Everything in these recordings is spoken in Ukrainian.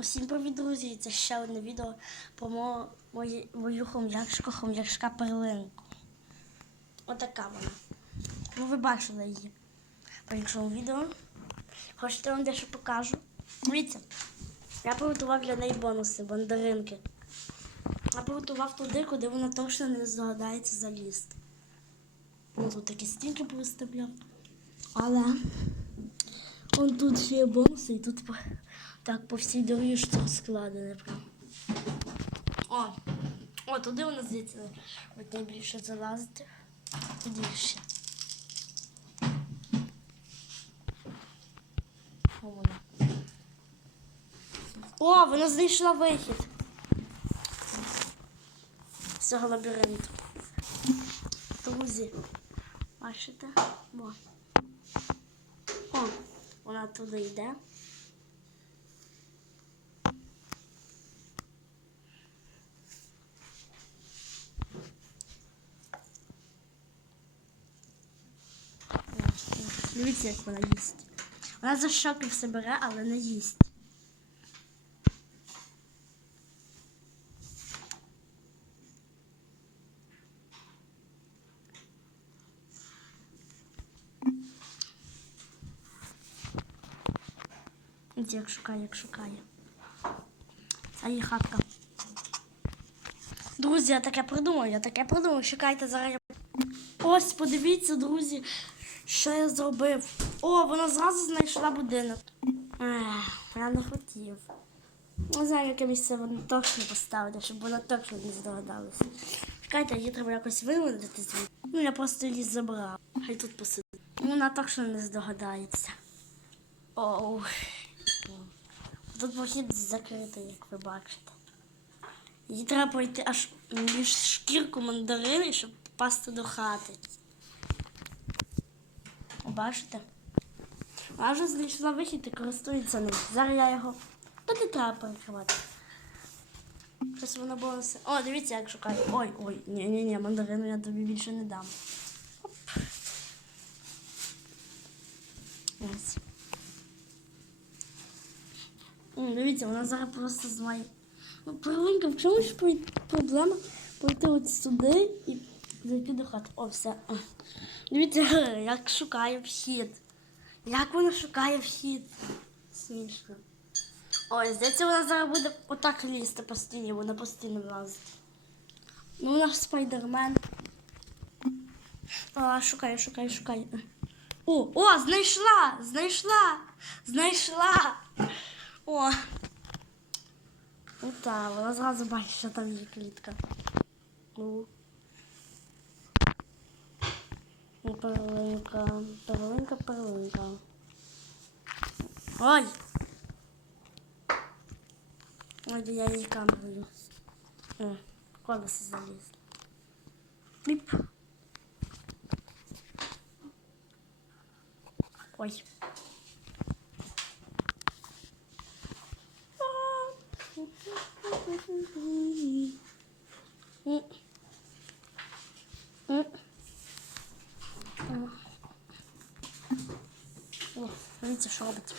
Усім привіт, друзі! Це ще одне відео про мо- мою хом'ячку, хом'ячка перлинку. Отака вона. Ну, ви бачили її по іншому відео. Хочете вам дещо покажу? Дивіться, я приготував для неї бонуси, мандаринки. Я приготував туди, куди вона точно не здогадається залізти. Ну, тут такі стінки повиставляв. Але он тут ще є бонуси, і тут так по всій доріжці складене прям. О, о, туди вона звідси от найбільше залазити. Туди ще. О, вона. О, вона знайшла вихід з цього лабіринту. Друзі, бачите? О. О, вона туди йде. Дивіться, як вона їсть. Вона за щоки все бере, але не їсть. Дивіться, як шукає, як шукає. Це її хатка. Друзі, я таке придумав, я таке придумав. Чекайте зараз. Ось, подивіться, друзі, що я зробив. О, вона зразу знайшла будинок. Ех, я не хотів. Не знаю, яке місце вона точно поставити, щоб вона точно не здогадалася. Чекайте, її треба якось виводити звідти. Ну, я просто її забрав. Хай тут посидить. Вона точно не здогадається. Оу. Тут похід закритий, як ви бачите. Їй треба пройти аж між шкірку мандарини, щоб попасти до хати. Бачите? Вона вже знайшла вихід і користується ним. Зараз я його. Тут не треба перекривати. Щось воно було. О, дивіться, як шукаю. Ой, ой, ні, ні, ні, мандарину я тобі більше не дам. Оп. Ось. М, Дивіться, вона зараз просто змає. Ну, Перлинка, в чому ж проблема пройти от сюди і зайти до хати? О, все. Дивіться, як шукає вхід. Як вона шукає вхід. Смішно. Ой, здається, вона зараз буде отак лізти по стіні, вона постійно влазить. Ну, ж спайдермен. А, шукає, шукає, шукає. О, о, знайшла! Знайшла! Знайшла! О! Ну так, вона зразу бачить, що там є клітка. Ну. Ну, перлинка, перлинка, перлинка. Ой! Ой, де я її камерою. О, колесо заліз. Піп. Ой. М. М. О, дивіться, що робить.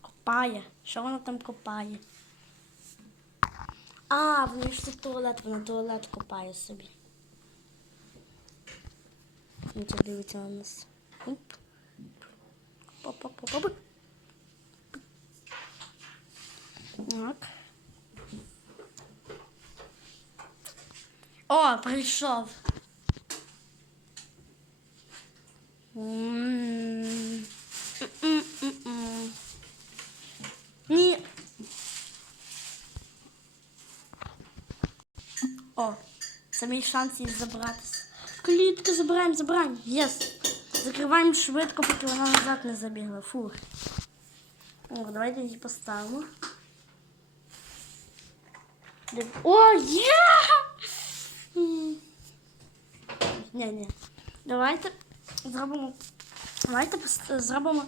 Копає. Що вона там копає? А, в неї ж тут туалет, вона туалет копає собі. Ну, це дивиться на нас. Оп. Па-па-па-па. Так. О, прийшов. М. М-м-м-м. Ні. О, це мій шанс її забрати. Клітки забираємо, забираємо. Єс. Закриваємо швидко, поки вона назад не забігла. Фух. О, давайте її поставимо. О, є! Ні, ні. Давайте зробимо. Давайте зробимо.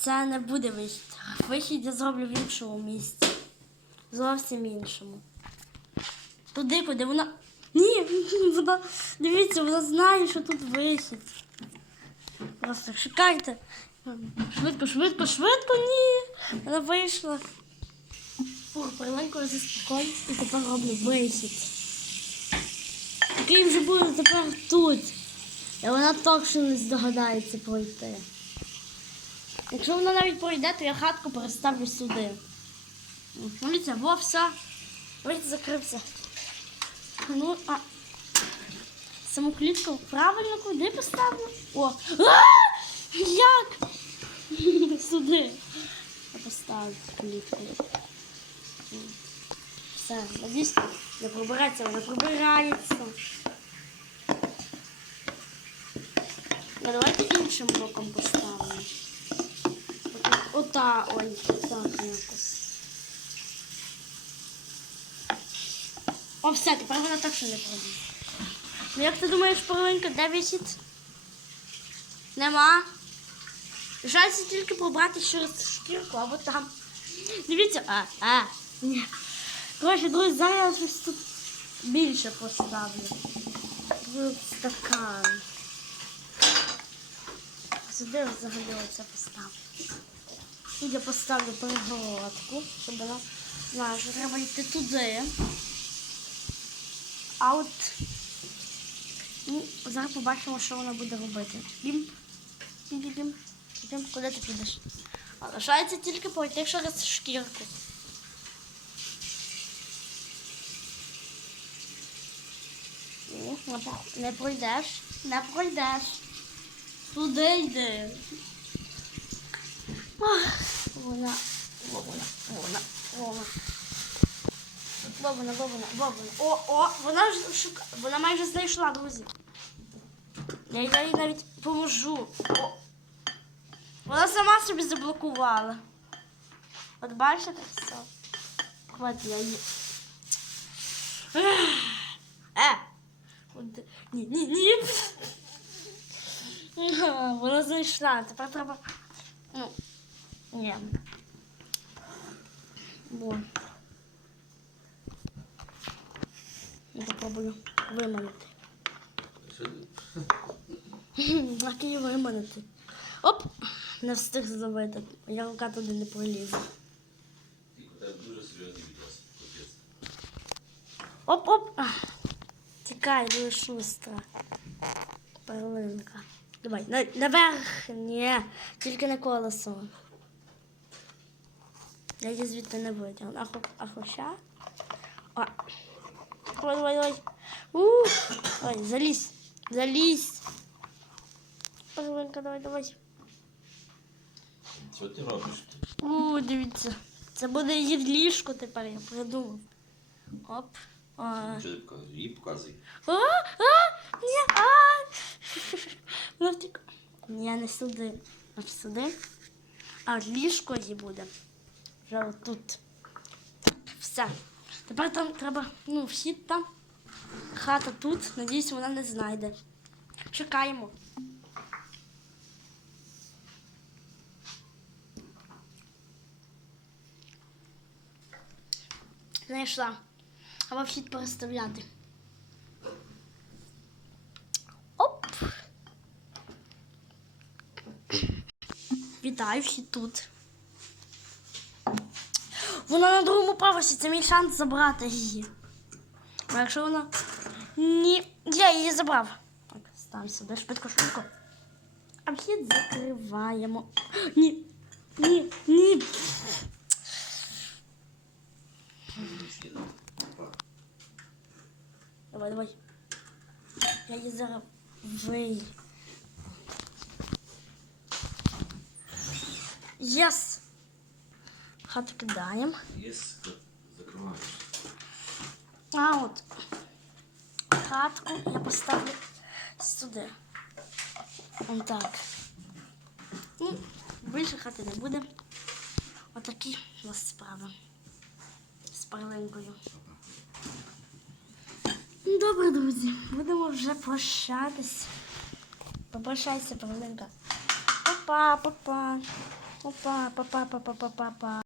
Це не буде вихід. вихід я зроблю в іншому місці. Зовсім іншому. Туди, куди вона. Ні, вона. Дивіться, вона знає, що тут вихід. Просто чекайте. Швидко, швидко, швидко, ні. Вона вийшла. Фух, я заспокоюсь і тепер роблю вихід. Який вже буде тепер тут. І вона точно не здогадається пройти. Якщо вона навіть пройде, то я хатку переставлю сюди. Дивіться, во, все. Вихід закрився. Ну, а саму клітку правильно куди поставлю? О! А! Як? Сюди. Я поставлю клітку. Все, надіюсь, не пробирається, вона пробирається. Ну, давайте іншим боком поставимо. Ота, ой, отак якось. О, все, тепер вона так що не пройде. Ну як ти думаєш, половинка, де висить? Нема. Жалься тільки побрати через шкірку або там. Дивіться, а, а, ні. Коротше, друзі, зараз я щось тут більше поставлю. В стакан. Сюди взагалі оце поставлю. Тут я поставлю перегородку, щоб вона що треба йти туди. А от ну, зараз побачимо, що вона буде робити. Бім. Бім, бім, бім. Куди ти підеш? А лишається тільки пройти через шкірку. Не Не пройдеш, не пройдеш. Туди йди. Ах, Вона, вона, вона, вона. Бобина, бобина, бобина. О, о, вона ж шука... Вона майже знайшла, друзі. Я їй навіть- навіть поможу. О. Вона сама собі заблокувала. От бачите все? От я її. Ех. Е! От- Ні, ні, ні. Ага, Вона знайшла. Тепер треба. Ну. Ні. Вон. Виманити. Так її виманити. Оп! Не встиг зловити. Я рука туди не. Капець. Оп-оп! Тікай, дуже шустра. Перлинка. Давай, на, наверх. Ні, тільки на колесо. Я її звідти не витягну. А, а хоча. О. Давай, давай, Ой, залізь. Залізь. Перлинка, давай, давай. Що ти робиш? У, дивіться. Це буде її ліжко тепер, я придумав. Оп. А. Що ти показуєш? Їй показуй. А, а, ні, а. Вона втік. Ні, не сюди. Аж сюди. А ліжко її буде. Вже отут. Все. Тепер там треба, ну, вхід там. Хата тут. Надіюсь, вона не знайде. Чекаємо. Знайшла. Або вхід переставляти. Оп. Вітаю всі тут. Вона на другому поверсі, це мій шанс забрати її. А якщо вона. Ні, я її забрав. Так, став сюди, швидко, швидко. А вхід закриваємо. Ні. Ні, ні. Давай, давай. Я її зараз вий. Єс! Хату кидаємо. Є, закриваєш. А от хатку я поставлю сюди. Вон так. Ну, більше хати не буде. Отакі у нас справи. З перлинкою. Ну, Добре, друзі, будемо вже прощатись. Попрощайся, перлинка. Папа, папа. Опа, па па па па па па па